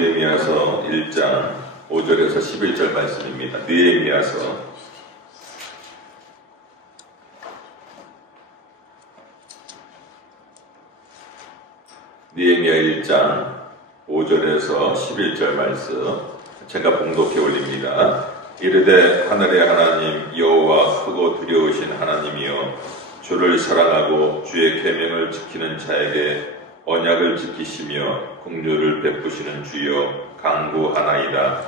느헤미야서 1장 5절에서 11절 말씀입니다. 느헤미야서 1장 5절에서 11절 말씀 제가 봉독해 올립니다. 이르되 하늘의 하나님 여호와 크고 두려우신 하나님이여, 주를 사랑하고 주의 계명을 지키는 자에게 언약을 지키시며 긍휼을 베푸시는 주여 간구하나이다.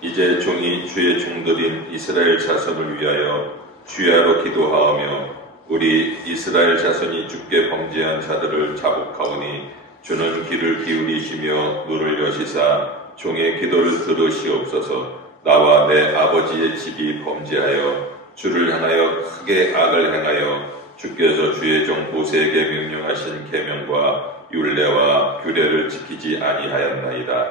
이제 종이 주의 종들인 이스라엘 자손을 위하여 주야로 기도하오며, 우리 이스라엘 자손이 주께 범죄한 자들을 자복하오니 주는 귀를 기울이시며 눈을 여시사 종의 기도를 들으시옵소서. 나와 내 아버지의 집이 범죄하여 주를 향하여 크게 악을 행하여 주께서 주의 종 모세에게 명령하신 계명과 율례와 규례를 지키지 아니하였나이다.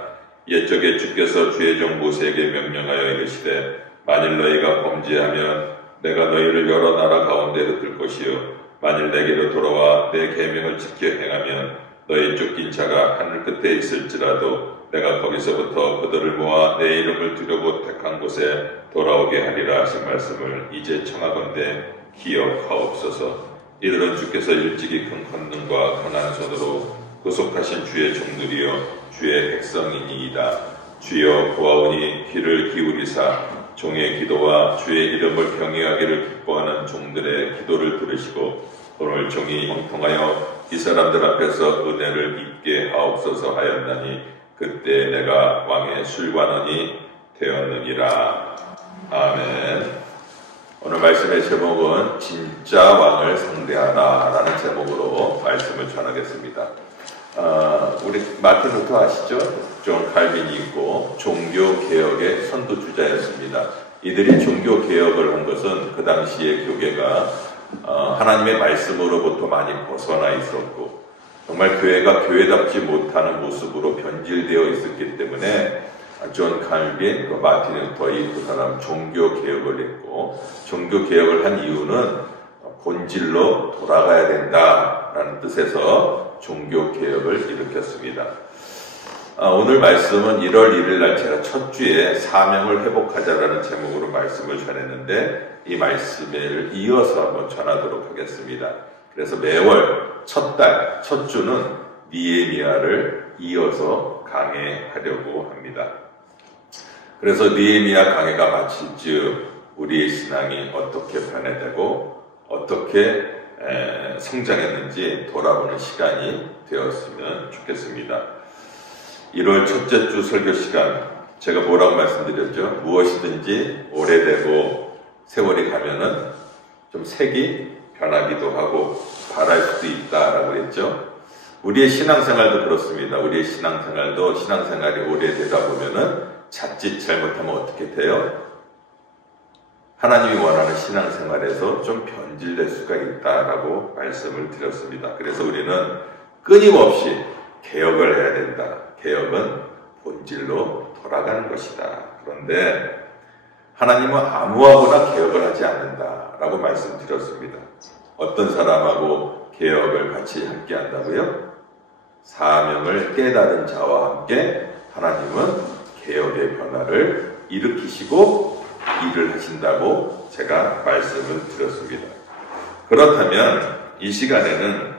옛적에 주께서 주의 종 모세에게 명령하여 이르시되, 만일 너희가 범죄하면 내가 너희를 여러 나라 가운데 흩을 것이요, 만일 내게로 돌아와 내 계명을 지켜 행하면 너희 쫓긴 자가 하늘 끝에 있을지라도 내가 거기서부터 그들을 모아 내 이름을 두려고 택한 곳에 돌아오게 하리라 하신 말씀을 이제 청하건대 기억하옵소서. 이들은 주께서 일찍이 큰 권능과 강한 손으로 구속하신 주의 종들이여 주의 백성이니이다. 주여 보아오니 귀를 기울이사 종의 기도와 주의 이름을 경외하기를 기뻐하는 종들의 기도를 들으시고 오늘 종이 형통하여 이 사람들 앞에서 은혜를 입게 하옵소서 하였나니 그때 내가 왕의 술관원이 되었느니라. 아멘. 오늘 말씀의 제목은 진짜 왕을 상대하라 라는 제목으로 말씀을 전하겠습니다. 우리 마틴 루터 아시죠? 존 칼빈이 있고 종교개혁의 선두주자였습니다. 이들이 종교개혁을 한 것은 그 당시의 교계가 하나님의 말씀으로부터 많이 벗어나 있었고 정말 교회가 교회답지 못하는 모습으로 변질되어 있었기 때문에 존 칼빈, 마틴 루터 이 두 사람 종교개혁을 했고, 종교개혁을 한 이유는 본질로 돌아가야 된다라는 뜻에서 종교개혁을 일으켰습니다. 오늘 말씀은 1월 1일 날 제가 첫 주에 사명을 회복하자라는 제목으로 말씀을 전했는데 이 말씀을 이어서 한번 전하도록 하겠습니다. 그래서 매월 첫 달, 첫 주는 느헤미야를 이어서 강해하려고 합니다. 그래서 느헤미야 강해가 마칠 즈음 우리의 신앙이 어떻게 변화되고 어떻게 성장했는지 돌아보는 시간이 되었으면 좋겠습니다. 1월 첫째 주 설교 시간 제가 뭐라고 말씀드렸죠? 무엇이든지 오래되고 세월이 가면은 좀 색이 변하기도 하고 바랄 수도 있다라고 했죠. 우리의 신앙생활도 그렇습니다. 우리의 신앙생활이 오래되다 보면은 자칫 잘못하면 어떻게 돼요? 하나님이 원하는 신앙생활에서 좀 변질될 수가 있다라고 말씀을 드렸습니다. 그래서 우리는 끊임없이 개혁을 해야 된다. 개혁은 본질로 돌아가는 것이다. 그런데 하나님은 아무하고나 개혁을 하지 않는다라고 말씀드렸습니다. 어떤 사람하고 개혁을 같이 함께 한다고요? 사명을 깨달은 자와 함께 하나님은 개혁의 변화를 일으키시고 일을 하신다고 제가 말씀을 드렸습니다. 그렇다면 이 시간에는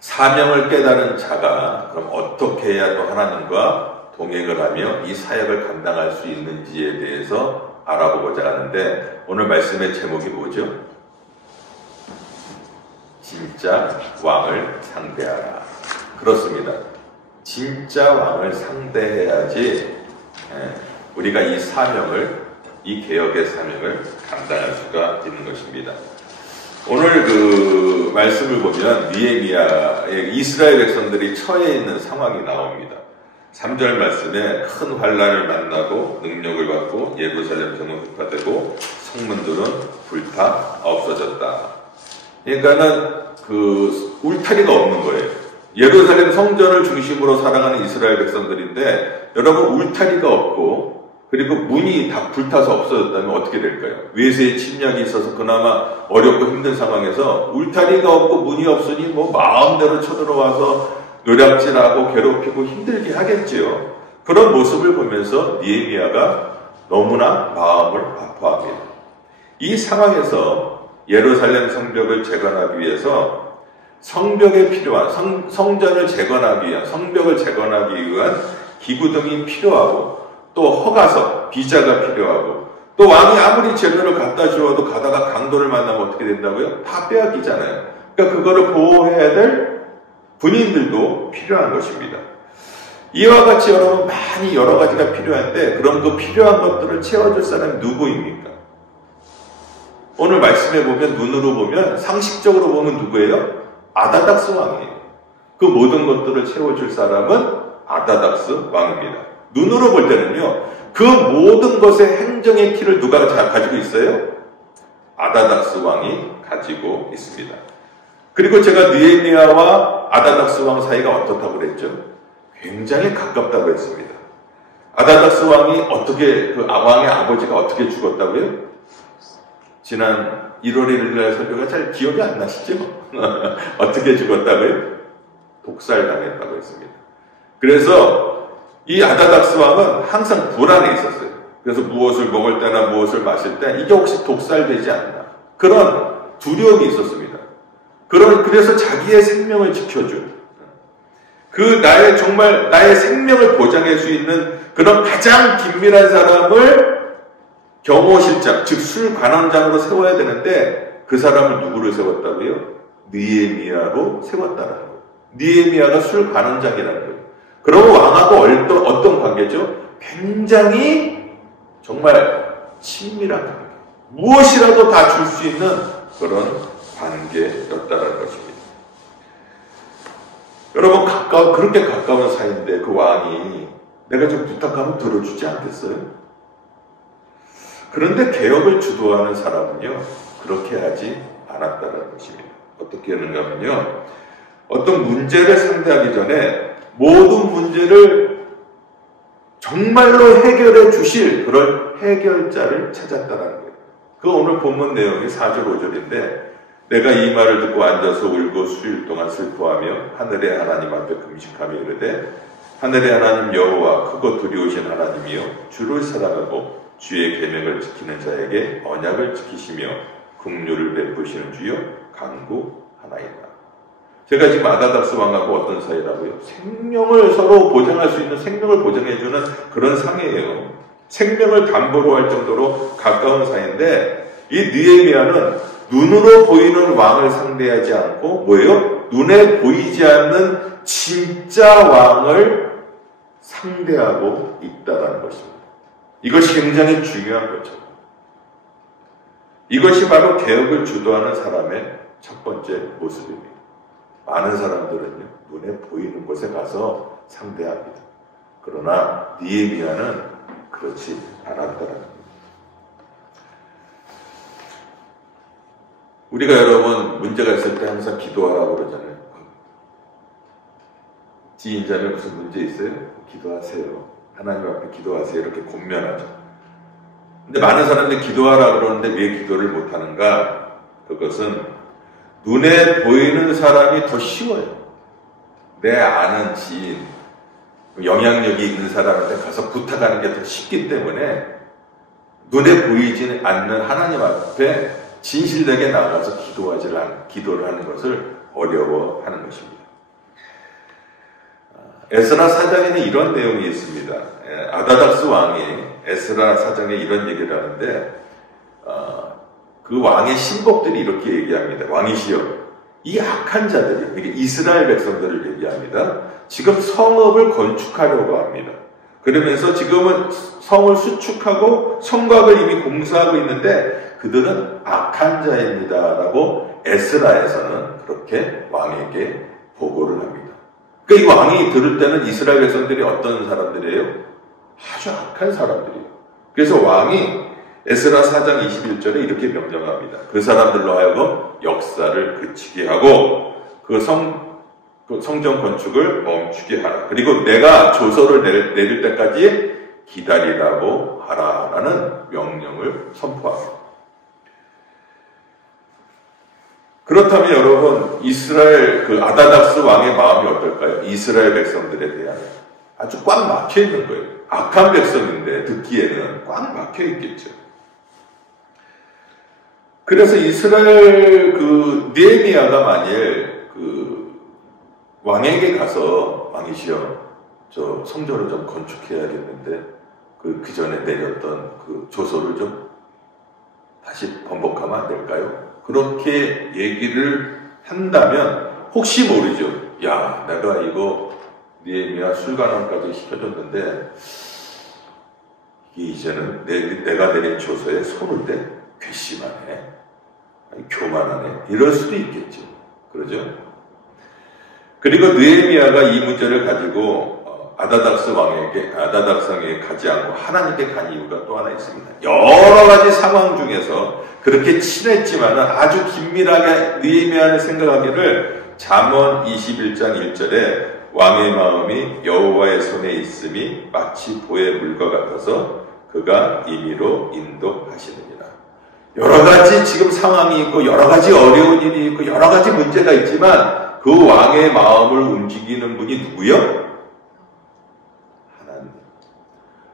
사명을 깨달은 자가 그럼 어떻게 해야 또 하나님과 동행을 하며 이 사역을 감당할 수 있는지에 대해서 알아보고자 하는데 오늘 말씀의 제목이 뭐죠? 진짜 왕을 상대하라. 그렇습니다. 진짜 왕을 상대해야지 우리가 이 사명을, 이 개혁의 사명을 감당할 수가 있는 것입니다. 오늘 그 말씀을 보면 느헤미야의 이스라엘 백성들이 처해 있는 상황이 나옵니다. 3절 말씀에 큰 환난을 만나고 능력을 받고 예루살렘 성은 흑화되고 성문들은 불타 없어졌다. 그러니까는 그 울타리가 없는 거예요. 예루살렘 성전을 중심으로 살아가는 이스라엘 백성들인데 여러분 울타리가 없고 그리고 문이 다 불타서 없어졌다면 어떻게 될까요? 외세의 침략이 있어서 그나마 어렵고 힘든 상황에서 울타리가 없고 문이 없으니 뭐 마음대로 쳐들어와서 노략질하고 괴롭히고 힘들게 하겠지요. 그런 모습을 보면서 느헤미야가 너무나 마음을 아파합니다. 이 상황에서 예루살렘 성벽을 재건하기 위해서 성벽에 필요한 성전을 재건하기 위한 성벽을 재건하기 위한 기구 등이 필요하고 또 허가서 비자가 필요하고 또 왕이 아무리 재료를 갖다 주어도 가다가 강도를 만나면 어떻게 된다고요? 다 빼앗기잖아요. 그러니까 그거를 보호해야 될 군인들도 필요한 것입니다. 이와 같이 여러분 많이 여러 가지가 필요한데 그럼 그 필요한 것들을 채워줄 사람이 누구입니까? 오늘 말씀해 보면 눈으로 보면 상식적으로 보면 누구예요? 아다닥스 왕이에요. 그 모든 것들을 채워줄 사람은 아다닥스 왕입니다. 눈으로 볼 때는요. 그 모든 것의 행정의 키를 누가 가지고 있어요? 아다닥스 왕이 가지고 있습니다. 그리고 제가 느헤미야와 아다닥스 왕 사이가 어떻다고 그랬죠? 굉장히 가깝다고 했습니다. 아다닥스 왕이 어떻게 그 왕의 아버지가 어떻게 죽었다고요? 지난 1월 1일 날 설교가 잘 기억이 안 나시죠? 어떻게 죽었다고요? 독살당했다고 했습니다. 그래서 이 아다닥스 왕은 항상 불안에 있었어요. 그래서 무엇을 먹을 때나 무엇을 마실 때 이게 혹시 독살되지 않나 그런 두려움이 있었습니다. 그래서 자기의 생명을 지켜준 정말 나의 생명을 보장할 수 있는 그런 가장 긴밀한 사람을 경호실장, 즉 술관원장으로 세워야 되는데 그 사람을 누구를 세웠다고요? 느헤미야로 세웠다는 거예요. 느헤미야가 술관원장이라는 거예요. 그러고 왕하고 어떤 관계죠? 굉장히 정말 친밀한 관계. 무엇이라도 다 줄 수 있는 그런 관계였다는 것입니다. 여러분 그렇게 가까운 사이인데 그 왕이 내가 좀 부탁하면 들어주지 않겠어요? 그런데 개혁을 주도하는 사람은요 그렇게 하지 않았다는 것입니다. 어떻게 하는가 하면요 어떤 문제를 상대하기 전에 모든 문제를 정말로 해결해 주실 그런 해결자를 찾았다는 거예요. 그 오늘 본문 내용이 4절 5절인데 내가 이 말을 듣고 앉아서 울고 수일 동안 슬퍼하며 하늘의 하나님 앞에 금식하며 이르되 하늘의 하나님 여호와 크고 두려우신 하나님이여 주를 사랑하고 주의 계명을 지키는 자에게 언약을 지키시며 긍휼을 베푸시는 주여 간구하나이다. 제가 지금 아다닥스 왕하고 어떤 사이라고요? 생명을 서로 보장할 수 있는 생명을 보장해주는 그런 상이에요. 생명을 담보로 할 정도로 가까운 사이인데 이 느헤미야는 눈으로 보이는 왕을 상대하지 않고 뭐예요? 눈에 보이지 않는 진짜 왕을 상대하고 있다는 것입니다. 이것이 굉장히 중요한 거죠. 이것이 바로 개혁을 주도하는 사람의 첫 번째 모습입니다. 많은 사람들은요, 눈에 보이는 곳에 가서 상대합니다. 그러나 느헤미야는 그렇지 않았다는 겁니다. 우리가 여러분 문제가 있을 때 항상 기도하라고 그러잖아요. 지인자매 무슨 문제 있어요? 기도하세요. 하나님 앞에 기도하세요. 이렇게 권면하죠. 근데 많은 사람들이 기도하라 그러는데 왜 기도를 못하는가? 그것은 눈에 보이는 사람이 더 쉬워요. 내 아는 지인, 영향력이 있는 사람한테 가서 부탁하는 게 더 쉽기 때문에 눈에 보이지 않는 하나님 앞에 진실되게 나가서 기도를 하는 것을 어려워하는 것입니다. 에스라 사장에는 이런 내용이 있습니다. 아다닥스 왕이 에스라 사장에 이런 얘기를 하는데 그 왕의 신복들이 이렇게 얘기합니다. 왕이시여, 이 악한 자들이, 이게 이스라엘 백성들을 얘기합니다. 지금 성읍을 건축하려고 합니다. 그러면서 지금은 성을 수축하고 성곽을 이미 공사하고 있는데 그들은 악한 자입니다. 라고 에스라에서는 그렇게 왕에게 보고를 합니다. 그러니까 이 왕이 들을 때는 이스라엘 백성들이 어떤 사람들이에요? 아주 악한 사람들이에요. 그래서 왕이 에스라 4장 21절에 이렇게 명령합니다. 그 사람들로 하여금 역사를 그치게 하고 그 성전 건축을 멈추게 하라. 그리고 내가 조서를 내릴 때까지 기다리라고 하라라는 명령을 선포합니다. 그렇다면 여러분, 이스라엘 그 아다닥스 왕의 마음이 어떨까요? 이스라엘 백성들에 대한 아주 꽉 막혀 있는 거예요. 악한 백성인데 듣기에는 꽉 막혀 있겠죠. 그래서 이스라엘 그 느헤미야가 만일 그 왕에게 가서 왕이시여, 저 성전을 좀 건축해야겠는데 그 전에 내렸던 그 조서를 좀 다시 번복하면 안 될까요? 그렇게 얘기를 한다면 혹시 모르죠. 야, 내가 이거 느헤미야 술관원까지 시켜줬는데 이게 이제는 내가 내린 조서에 손을 대? 괘씸하네, 아니, 교만하네, 이럴 수도 있겠죠. 그러죠? 그리고 느헤미야가 이 문제를 가지고 아다닥스 왕에게 가지 않고 하나님께 간 이유가 또 하나 있습니다. 여러 가지 상황 중에서 그렇게 친했지만은 아주 긴밀하게 느헤미야는 생각하기를 잠언 21장 1절에 왕의 마음이 여호와의 손에 있음이 마치 보의 물과 같아서 그가 임의로 인도하시느니라. 여러 가지 지금 상황이 있고 여러 가지 어려운 일이 있고 여러 가지 문제가 있지만 그 왕의 마음을 움직이는 분이 누구요?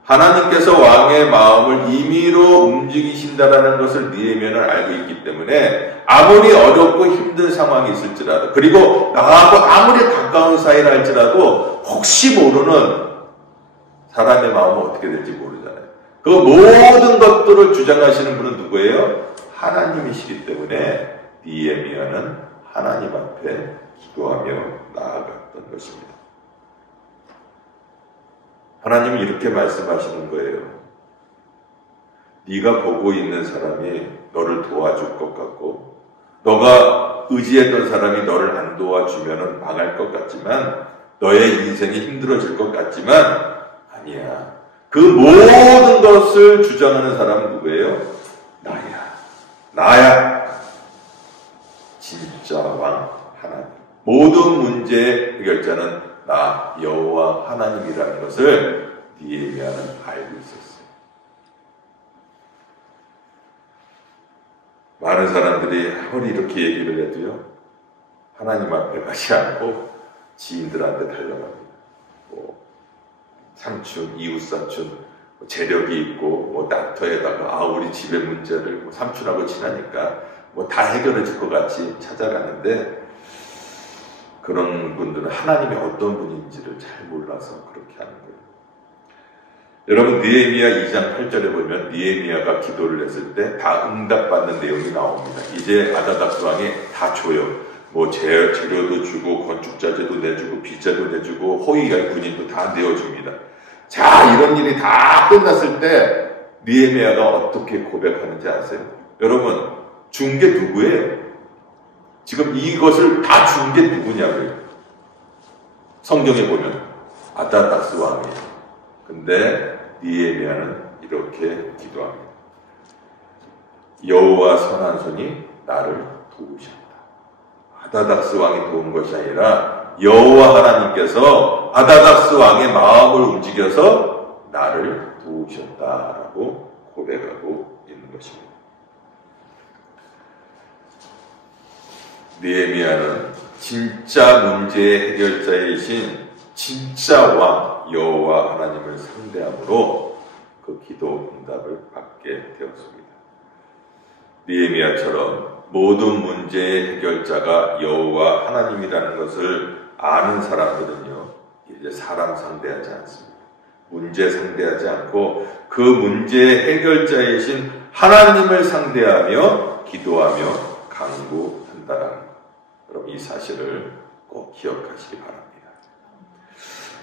하나님께서 왕의 마음을 임의로 움직이신다라는 것을 느헤미야는 알고 있기 때문에 아무리 어렵고 힘든 상황이 있을지라도, 그리고 나하고 아무리 가까운 사이라 할지라도 혹시 모르는 사람의 마음은 어떻게 될지 모르잖아요. 그 모든 것들을 주장하시는 분은 누구예요? 하나님이시기 때문에 느헤미야는 하나님 앞에 기도하며 나아갔던 것입니다. 하나님은 이렇게 말씀하시는 거예요. 네가 보고 있는 사람이 너를 도와줄 것 같고 너가 의지했던 사람이 너를 안 도와주면 망할 것 같지만, 너의 인생이 힘들어질 것 같지만 아니야. 그 모든 것을 주장하는 사람은 누구예요? 나야. 진짜 왕 하나님. 모든 문제의 해결자는 나 여호와 하나님이라는 것을 느헤미야는 알고 있었어요. 많은 사람들이 아무리 이렇게 얘기를 해도요, 하나님 앞에 가지 않고 지인들한테 달려갑니다. 삼촌, 이웃사촌, 재력이 있고 낙터에다가 우리 집의 문제를 삼촌하고 친하니까 다 해결해줄 것 같이 찾아가는데, 그런 분들은 하나님이 어떤 분인지를 잘 몰라서 그렇게 하는 거예요. 여러분, 느헤미야 2장 8절에 보면 느헤미야가 기도를 했을 때 다 응답받는 내용이 나옵니다. 이제 아다닥스 왕이 다 줘요. 재료도 주고 건축자재도 내주고 빚자도 내주고 호위의 군인도 다 내어줍니다. 자, 이런 일이 다 끝났을 때 느헤미야가 어떻게 고백하는지 아세요? 여러분, 준 게 누구예요? 지금 이것을 다 준 게 누구냐고요? 성경에 보면 아다닥스 왕이에요. 근데 느헤미야는 이렇게 기도합니다. 여호와 선한 손이 나를 도우셨다. 아다닥스 왕이 도운 것이 아니라 여호와 하나님께서 아다닥스 왕의 마음을 움직여서 나를 도우셨다라고 고백하고 있는 것입니다. 느헤미야는 진짜 문제의 해결자이신 진짜 왕 여호와 하나님을 상대함으로 그 기도 응답을 받게 되었습니다. 느헤미야처럼 모든 문제의 해결자가 여호와 하나님이라는 것을 아는 사람들은요, 이제 사람 상대하지 않습니다. 문제 상대하지 않고 그 문제의 해결자이신 하나님을 상대하며 기도하며 간구한다라는 것. 여러분, 이 사실을 꼭 기억하시기 바랍니다.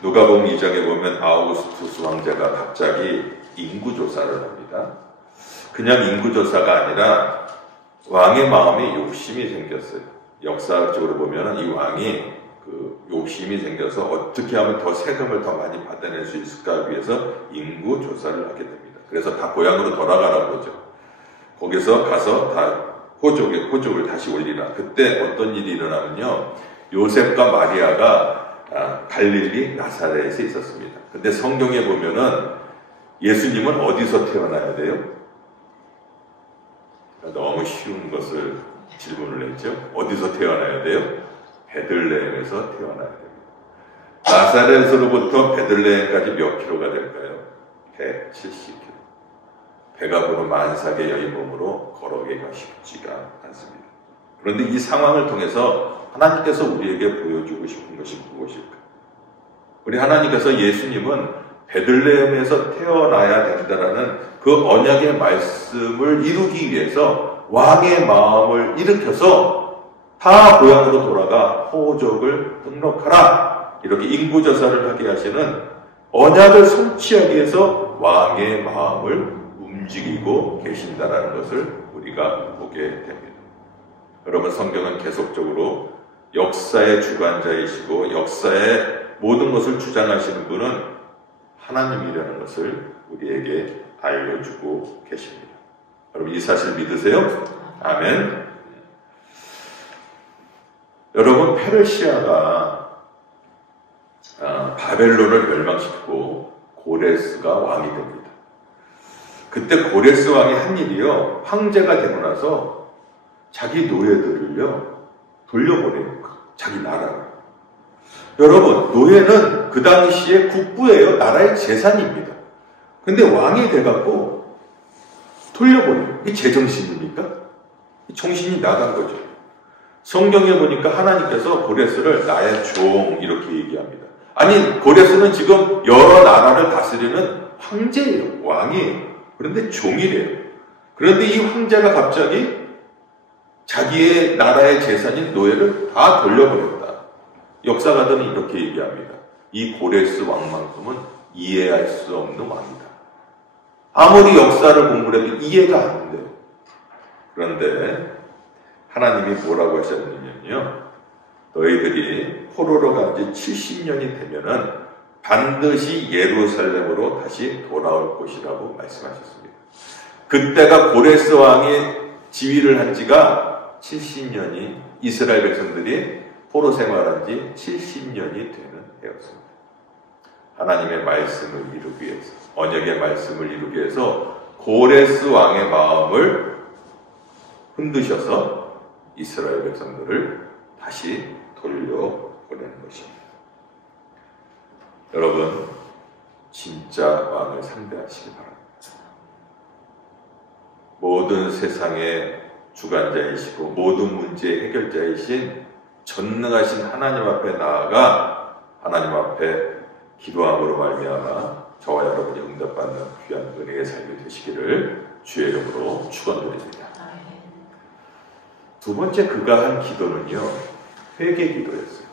누가복음 2장에 보면 아우구스투스 왕자가 갑자기 인구조사를 합니다. 그냥 인구조사가 아니라 왕의 마음에 욕심이 생겼어요. 역사적으로 보면 이 왕이 욕심이 생겨서 어떻게 하면 더 세금을 더 많이 받아낼 수 있을까 위해서 인구조사를 하게 됩니다. 그래서 다 고향으로 돌아가라고 하죠. 거기서 가서 다 호족을 다시 올리라. 그때 어떤 일이 일어나면요, 요셉과 마리아가 갈릴리 나사렛에 있었습니다. 근데 성경에 보면은 예수님은 어디서 태어나야 돼요? 너무 쉬운 것을 질문을 했죠. 어디서 태어나야 돼요? 베들레헴에서 태어나야 됩니다. 나사렛으로부터 베들레헴까지 몇 킬로가 될까요? 170km. 배가 부른 만삭의 여인 몸으로 걸어가기가 쉽지가 않습니다. 그런데 이 상황을 통해서 하나님께서 우리에게 보여주고 싶은 것이 무엇일까? 우리 하나님께서 예수님은 베들레헴에서 태어나야 된다라는 그 언약의 말씀을 이루기 위해서 왕의 마음을 일으켜서 다 고향으로 돌아가 호족을 등록하라, 이렇게 인구조사를 하게 하시는 언약을 성취하기 위해서 왕의 마음을 움직이고 계신다라는 것을 우리가 보게 됩니다. 여러분, 성경은 계속적으로 역사의 주관자이시고 역사의 모든 것을 주장하시는 분은 하나님이라는 것을 우리에게 알려주고 계십니다. 여러분, 이 사실 믿으세요? 아멘. 여러분, 페르시아가 바벨론을 멸망시키고 고레스가 왕이 됩니다. 그때 고레스 왕이 한 일이요, 황제가 되고 나서 자기 노예들을요 돌려보내요. 자기 나라로. 여러분, 노예는 그 당시에 국부예요. 나라의 재산입니다. 근데 왕이 돼갖고 돌려보내요. 이게 제정신입니까? 정신이 나간 거죠. 성경에 보니까 하나님께서 고레스를 나의 종 이렇게 얘기합니다. 아니, 고레스는 지금 여러 나라를 다스리는 황제예요. 왕이에요. 그런데 종이래요. 그런데 이 황제가 갑자기 자기의 나라의 재산인 노예를 다 돌려버렸다. 역사가들은 이렇게 얘기합니다. 이 고레스 왕만큼은 이해할 수 없는 왕이다. 아무리 역사를 공부를 해도 이해가 안 돼요. 그런데 하나님이 뭐라고 하셨느냐면요, 너희들이 포로로 간 지 70년이 되면은 반드시 예루살렘으로 다시 돌아올 것이라고 말씀하셨습니다. 그때가 고레스 왕이 지위를 한 지가 70년이, 이스라엘 백성들이 포로 생활한 지 70년이 되는 해였습니다. 하나님의 말씀을 이루기 위해서, 언약의 말씀을 이루기 위해서 고레스 왕의 마음을 흔드셔서 이스라엘 백성들을 다시 돌려보내는 것입니다. 여러분, 진짜 왕을 상대하시기 바랍니다. 모든 세상의 주관자이시고 모든 문제의 해결자이신 전능하신 하나님 앞에 나아가 하나님 앞에 기도함으로 말미암아 저와 여러분이 응답받는 귀한 은혜의 삶이 되시기를 주의 이름으로 축원드립니다. 두 번째 그가 한 기도는요, 회개 기도였어요.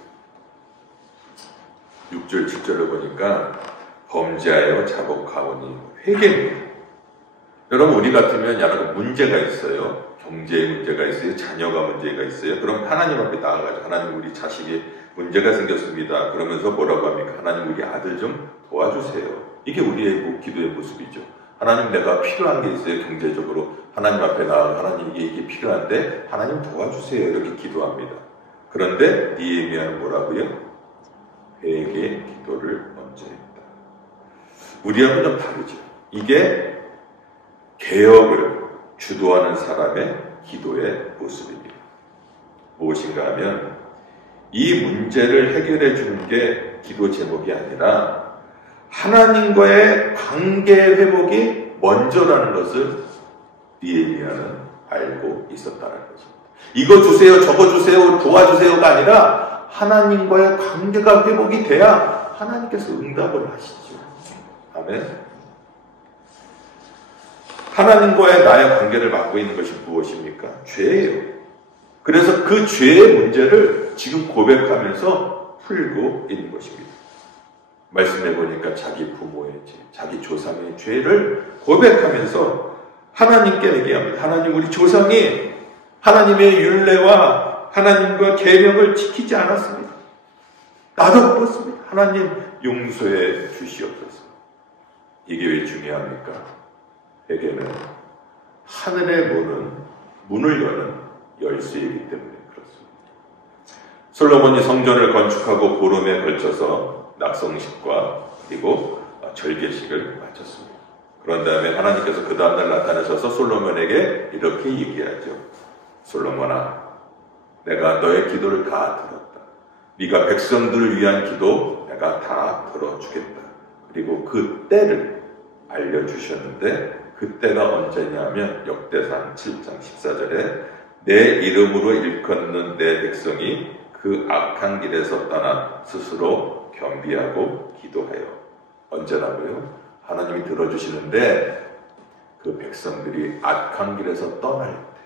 6절 7절을 보니까 범죄하여 자복하오니 회개입니다. 여러분, 우리 같으면 여러 문제가 있어요. 경제의 문제가 있어요. 자녀가 문제가 있어요. 그럼 하나님 앞에 나아가죠. 하나님, 우리 자식이 문제가 생겼습니다. 그러면서 뭐라고 합니까? 하나님, 우리 아들 좀 도와주세요. 이게 우리의 기도의 모습이죠. 하나님, 내가 필요한 게 있어요. 경제적으로 하나님 앞에 나아가 하나님, 이게 필요한데 하나님 도와주세요. 이렇게 기도합니다. 그런데 니에미야는 뭐라고요? 회개 기도를 먼저 했다. 우리하고는 좀 다르죠. 이게 개혁을 주도하는 사람의 기도의 모습입니다. 무엇인가 하면 이 문제를 해결해 주는 게 기도 제목이 아니라 하나님과의 관계 회복이 먼저라는 것을 니에미야는 알고 있었다는 것입니다. 이거 주세요, 저거 주세요, 도와주세요가 아니라 하나님과의 관계가 회복이 돼야 하나님께서 응답을 하시죠. 아멘. 하나님과의 나의 관계를 맡고 있는 것이 무엇입니까? 죄예요. 그래서 그 죄의 문제를 지금 고백하면서 풀고 있는 것입니다. 말씀해 보니까 자기 부모의 죄, 자기 조상의 죄를 고백하면서 하나님께 얘기합니다. 하나님, 우리 조상이 하나님의 율례와 하나님과 계명을 지키지 않았습니다. 나도 그렇습니다. 하나님 용서해 주시옵소서. 이게 왜 중요합니까? 회개는 하늘의 문을 여는 열쇠이기 때문에 그렇습니다. 솔로몬이 성전을 건축하고 보름에 걸쳐서 낙성식과 그리고 절개식을 마쳤습니다. 그런 다음에 하나님께서 그 다음날 나타나셔서 솔로몬에게 이렇게 얘기하죠. 솔로몬아, 내가 너의 기도를 다 들었다. 네가 백성들을 위한 기도 내가 다 들어주겠다. 그리고 그 때를 알려주셨는데 그 때가 언제냐면 역대상 7장 14절에 내 이름으로 일컫는 내 백성이 그 악한 길에서 떠나 스스로 겸비하고 기도하여. 언제라고요? 하나님이 들어주시는데 그 백성들이 악한 길에서 떠날 때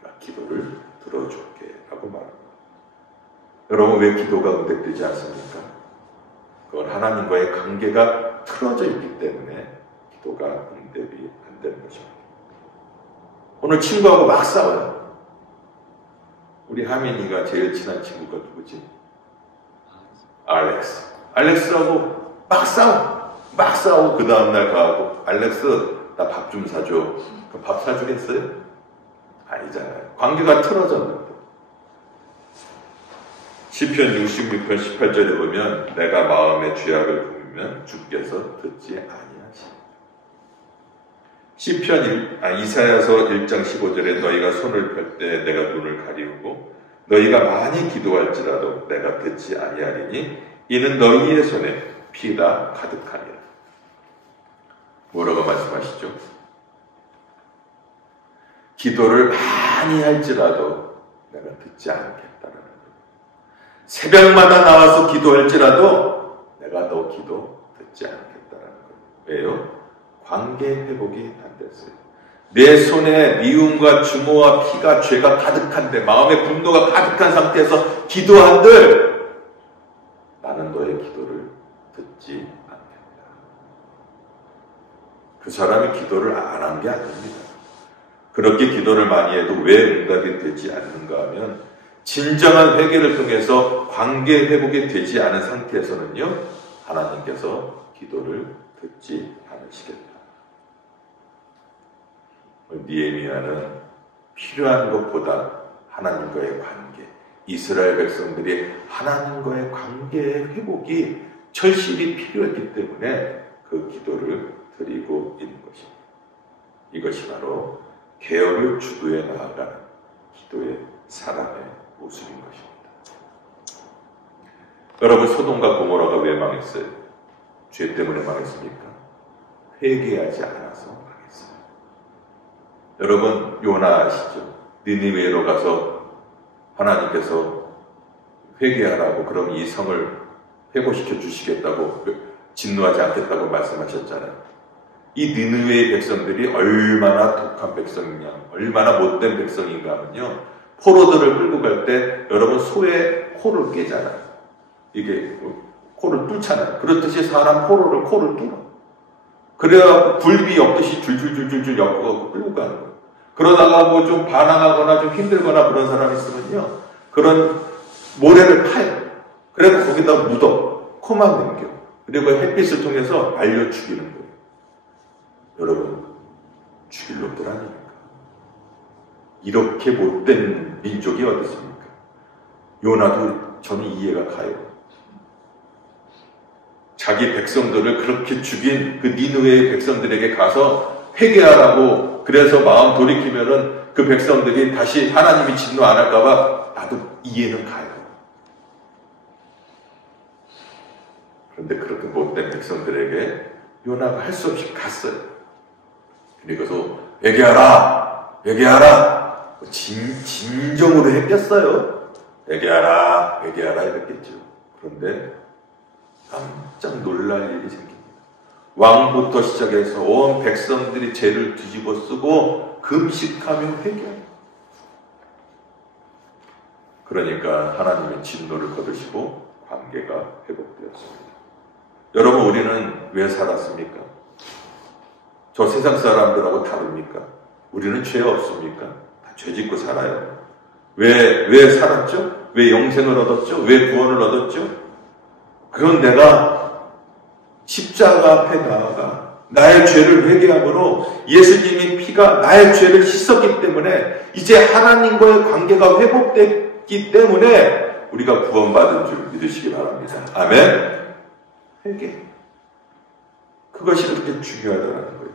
내가 기도를 들어줄게 라고 말합니다. 여러분, 왜 기도가 응답되지 않습니까? 그건 하나님과의 관계가 틀어져 있기 때문에 기도가 응답이 안 되는 것입니다. 오늘 친구하고 막 싸워요. 우리 하민이가 제일 친한 친구가 누구지? 알렉스하고 막 싸워. 그 다음날 가고 알렉스 나 밥 좀 사줘. 그럼 밥 사주겠어요? 아니잖아요. 관계가 틀어졌는데. 시편 66편 18절에 보면 내가 마음의 죄악을 품으면 주께서 듣지 아니하시니. 이사야서 1장 15절에 너희가 손을 펼 때 내가 눈을 가리우고 너희가 많이 기도할지라도 내가 듣지 아니하리니 이는 너희의 손에 피가 가득하니라. 뭐라고 말씀하시죠? 기도를 많이 할지라도 내가 듣지 않겠다라는 거예요. 새벽마다 나와서 기도할지라도 내가 너 기도 듣지 않겠다라는 거예요. 왜요? 관계 회복이 안 됐어요. 내 손에 미움과 증오와 피가 죄가 가득한데 마음의 분노가 가득한 상태에서 기도한들 나는 너의 기도를 듣지 않겠다. 그 사람이 기도를 안 한 게 아닙니다. 그렇게 기도를 많이 해도 왜 응답이 되지 않는가 하면 진정한 회개를 통해서 관계 회복이 되지 않은 상태에서는요, 하나님께서 기도를 듣지 않으시겠다. 느헤미야는 필요한 것보다 하나님과의 관계, 이스라엘 백성들이 하나님과의 관계의 회복이 절실히 필요했기 때문에 그 기도를 드리고 있는 것입니다. 이것이 바로 개혁을 주도해 나아가는 기도의 사람의 모습인 것입니다. 여러분, 소돔과 고모라가 왜 망했어요? 죄 때문에 망했습니까? 회개하지 않아서 망했어요. 여러분, 요나 아시죠? 니느웨로 가서 하나님께서 회개하라고, 그럼 이 성을 회복시켜 주시겠다고, 진노하지 않겠다고 말씀하셨잖아요. 이 니느웨의 백성들이 얼마나 독한 백성이냐, 얼마나 못된 백성인가 하면요, 포로들을 끌고 갈 때 여러분 소의 코를 깨잖아요. 이게 코를 뚫잖아요. 그렇듯이 사람 포로를 코를 뚫어. 그래야 굴비 엮듯이 줄줄줄줄 엮어갖고 끌고 가는 거예요. 그러다가 뭐 좀 반항하거나 좀 힘들거나 그런 사람이 있으면요, 그런 모래를 파요. 그래서 거기다 묻어. 코만 남겨. 그리고 햇빛을 통해서 말려 죽이는 거예요. 여러분, 죽일 놈들 아닙니까? 이렇게 못된 민족이 어디 있습니까? 요나도 저는 이해가 가요. 자기 백성들을 그렇게 죽인 그 니느웨의 백성들에게 가서 회개하라고, 그래서 마음 돌이키면은 그 백성들이 다시 하나님이 진노 안 할까봐 나도 이해는 가요. 그런데 그렇게 못된 백성들에게 요나가 할 수 없이 갔어요. 그리고서 회개하라! 진정으로 했겠어요. 회개하라 했겠죠. 그런데 깜짝 놀랄 일이 생깁니다. 왕부터 시작해서 온 백성들이 죄를 뒤집어 쓰고 금식하며 회개해요. 그러니까 하나님의 진노를 거두시고 관계가 회복되었습니다. 여러분, 우리는 왜 살았습니까? 저 세상 사람들하고 다릅니까? 우리는 죄 없습니까? 다 죄 짓고 살아요. 왜 살았죠? 왜 영생을 얻었죠? 왜 구원을 얻었죠? 그건 내가 십자가 앞에 나아가 나의 죄를 회개함으로 예수님이 피가 나의 죄를 씻었기 때문에 이제 하나님과의 관계가 회복됐기 때문에 우리가 구원받은 줄 믿으시기 바랍니다. 아멘. 회개. 그것이 그렇게 중요하다는 거예요.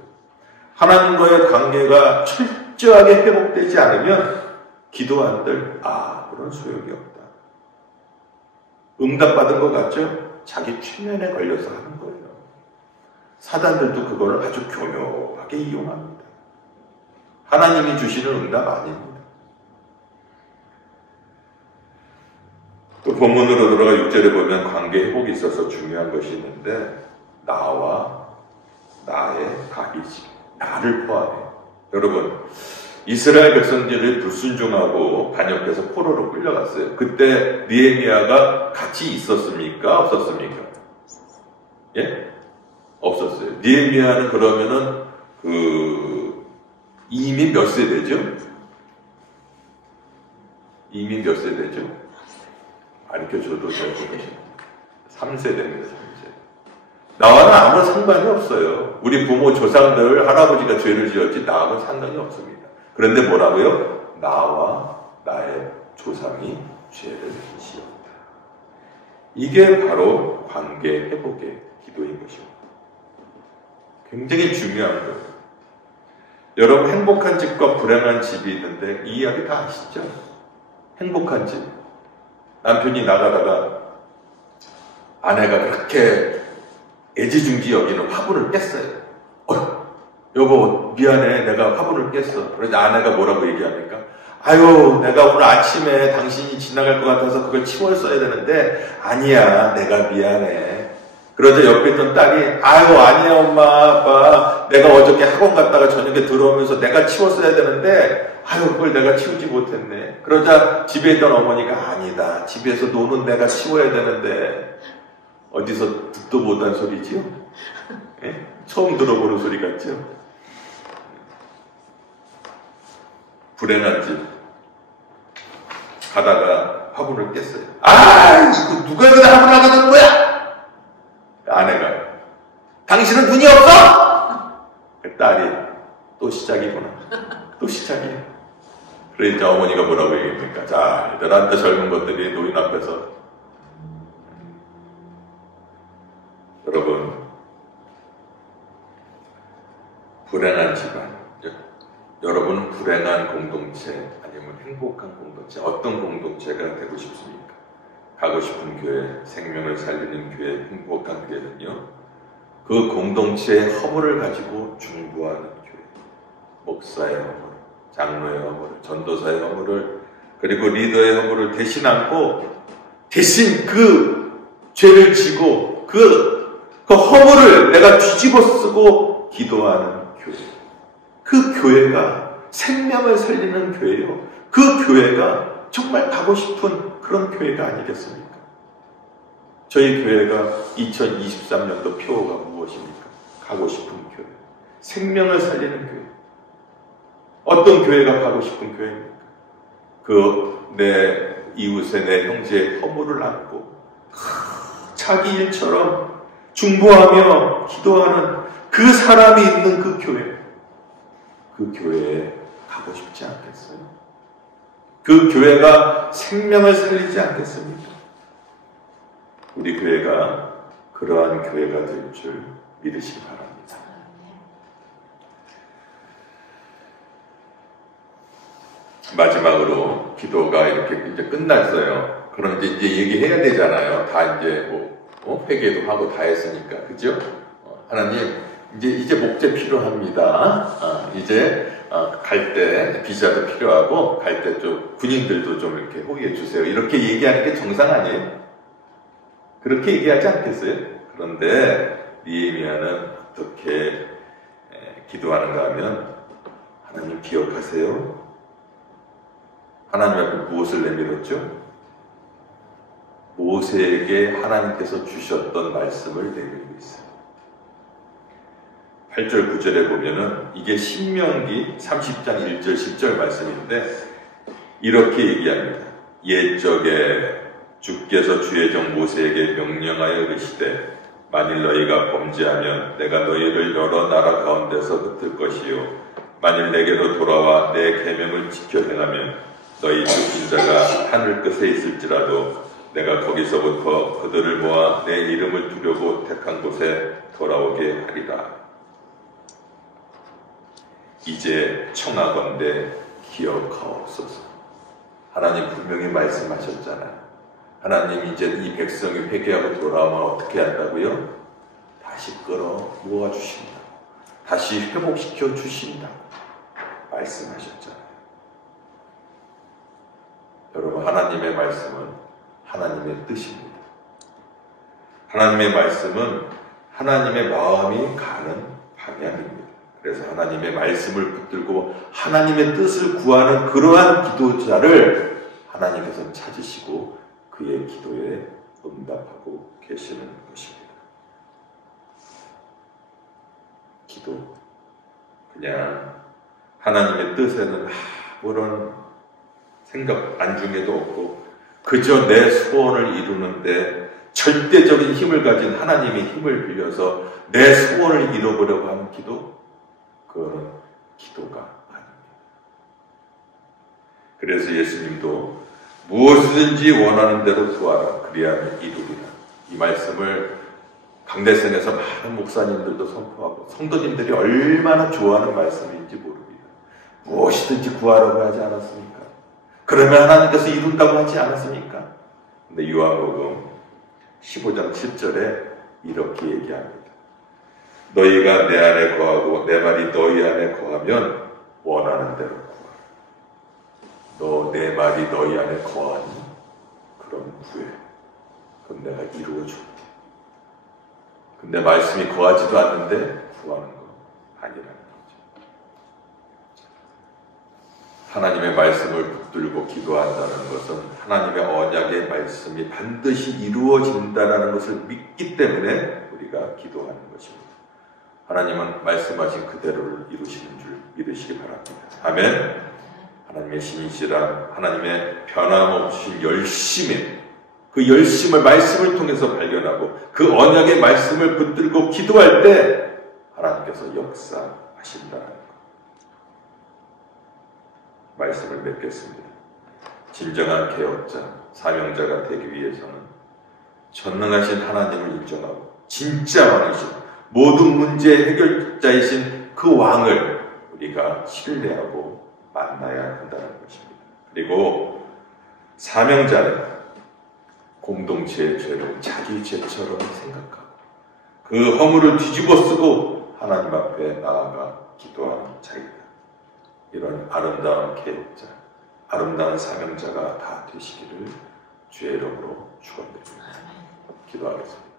하나님과의 관계가 철저하게 회복되지 않으면 기도한들 아무런 소용이 없다. 응답받은 것 같죠? 자기 최면에 걸려서 하는 거예요. 사단들도 그걸 아주 교묘하게 이용합니다. 하나님이 주시는 응답 아닙니다. 또 본문으로 들어가 6절에 보면 관계 회복이 있어서 중요한 것이 있는데 나와 나의 갑이지, 나를 포함해. 여러분, 이스라엘 백성들이 불순종하고 반역해서 포로로 끌려갔어요. 그때 느헤미야가 같이 있었습니까? 없었습니까? 예? 없었어요. 느헤미야는 그러면은 이미 몇 세대죠? 이미 몇 세대죠? 가르쳐줘도 잘 모르시죠. 3세대입니다. 3세. 나와는 아무 상관이 없어요. 우리 부모 조상들 할아버지가 죄를 지었지 나하고는 상관이 없습니다. 그런데 뭐라고요? 나와 나의 조상이 죄를 지었다. 이게 바로 관계 회복의 기도인 것입니다. 굉장히 중요한 거예요. 여러분, 행복한 집과 불행한 집이 있는데 이 이야기 다 아시죠? 행복한 집. 남편이 나가다가 아내가 그렇게 애지중지 여기는 화분을 깼어요. 여보, 미안해. 내가 화분을 깼어. 그래서 아내가 뭐라고 얘기합니까? 아유, 내가 오늘 아침에 당신이 지나갈 것 같아서 그걸 치웠어야 되는데, 아니야, 내가 미안해. 그러자 옆에 있던 딸이, 아유, 아니야, 엄마, 아빠. 내가 어저께 학원 갔다가 저녁에 들어오면서 내가 치웠어야 되는데, 아유, 그걸 내가 치우지 못했네. 그러자 집에 있던 어머니가, 아니다. 집에서 노는 내가 치워야 되는데, 어디서 듣도 못한 소리지요? 예? 처음 들어보는 소리 같죠? 불행한 집 가다가 화분을 깼어요. 아, 이거 누가 여기다 화분을 가져온 거야? 아내가, 당신은 눈이 없어? 딸이, 또 시작이구나. 또 시작이야. 그러니까 어머니가 뭐라고 얘기합니까? 자, 얘들한테 젊은 것들이 노인 앞에서. 여러분, 불행한 집안, 여러분은 불행한 공동체 아니면 행복한 공동체, 어떤 공동체가 되고 싶습니까? 가고 싶은 교회, 생명을 살리는 교회, 행복한 교회는요, 그 공동체의 허물을 가지고 중보하는 교회, 목사의 허물, 장로의 허물, 전도사의 허물을, 그리고 리더의 허물을 대신 안고 대신 그 죄를 지고 그 허물을 내가 뒤집어 쓰고 기도하는 교회. 그 교회가 생명을 살리는 교회요. 그 교회가 정말 가고 싶은 그런 교회가 아니겠습니까? 저희 교회가 2023년도 표어가 무엇입니까? 가고 싶은 교회. 생명을 살리는 교회. 어떤 교회가 가고 싶은 교회입니까? 내 이웃의 내 형제의 허물을 안고 자기 일처럼 중보하며 기도하는 그 사람이 있는 그 교회. 그 교회에 가고 싶지 않겠어요? 그 교회가 생명을 살리지 않겠습니까? 우리 교회가 그러한 교회가 될 줄 믿으시기 바랍니다. 마지막으로 기도가 이렇게 이제 끝났어요. 그런데 이제 얘기해야 되잖아요. 다 이제 회개도 하고 다 했으니까, 그죠? 하나님, 이제 목재 필요합니다. 이제 갈 때 비자도 필요하고 갈 때 좀 군인들도 좀 이렇게 호의해 주세요. 이렇게 얘기하는 게 정상 아니에요? 그렇게 얘기하지 않겠어요? 그런데 느헤미야는 어떻게 기도하는가 하면, 하나님 기억하세요. 하나님 앞에 무엇을 내밀었죠? 모세에게 하나님께서 주셨던 말씀을 내밀고 있어요. 8절 9절에 보면은 이게 신명기 30장 1절 10절 말씀인데 이렇게 얘기합니다. 옛적에 주께서 주의 종 모세에게 명령하여 이르시되 만일 너희가 범죄하면 내가 너희를 여러 나라 가운데서 흩을 것이요 만일 내게로 돌아와 내 계명을 지켜 행하면 너희 주 인자가 하늘 끝에 있을지라도 내가 거기서부터 그들을 모아 내 이름을 두려고 택한 곳에 돌아오게 하리라. 이제 청하건대 기억하옵소서. 하나님 분명히 말씀하셨잖아요. 하나님 이제 이 백성이 회개하고 돌아오면 어떻게 한다고요? 다시 끌어 모아주신다. 다시 회복시켜 주신다. 말씀하셨잖아요. 여러분, 하나님의 말씀은 하나님의 뜻입니다. 하나님의 말씀은 하나님의 마음이 가는 방향입니다. 그래서 하나님의 말씀을 붙들고 하나님의 뜻을 구하는 그러한 기도자를 하나님께서는 찾으시고 그의 기도에 응답하고 계시는 것입니다. 기도, 그냥 하나님의 뜻에는 아무런 생각 안중에도 없고 그저 내 소원을 이루는데 절대적인 힘을 가진 하나님의 힘을 빌려서 내 소원을 이뤄보려고 하는 기도, 그거는 기도가 아닙니다. 그래서 예수님도 무엇이든지 원하는 대로 구하라, 그리하면 이루리라. 이 말씀을 강대상에서 많은 목사님들도 선포하고 성도님들이 얼마나 좋아하는 말씀인지 모릅니다. 무엇이든지 구하라고 하지 않았습니까? 그러면 하나님께서 이룬다고 하지 않았습니까? 근데 요한복음 15장 7절에 이렇게 얘기합니다. 너희가 내 안에 거하고 내 말이 너희 안에 거하면 원하는 대로 구하라. 너 내 말이 너희 안에 거하니? 그럼 구해. 그럼 내가 이루어 줄게. 근데 말씀이 거하지도 않는데 구하는 거 아니라는 거죠. 하나님의 말씀을 붙들고 기도한다는 것은 하나님의 언약의 말씀이 반드시 이루어진다는 것을 믿기 때문에 우리가 기도하는 것입니다. 하나님은 말씀하신 그대로를 이루시는 줄 믿으시기 바랍니다. 아멘. 하나님의 신이시라 하나님의 변함없이 열심히 그 열심을 말씀을 통해서 발견하고 그 언약의 말씀을 붙들고 기도할 때 하나님께서 역사하신다는 것. 말씀을 맺겠습니다. 진정한 개혁자, 사명자가 되기 위해서는 전능하신 하나님을 인정하고 진짜 왕이신 모든 문제의 해결자이신 그 왕을 우리가 신뢰하고 만나야 한다는 것입니다. 그리고 사명자는 공동체의 죄를 자기 죄처럼 생각하고 그 허물을 뒤집어 쓰고 하나님 앞에 나아가 기도하는 자이다. 이런 아름다운 개혁자, 아름다운 사명자가 다 되시기를 주의 이름으로 축원드립니다. 기도하겠습니다.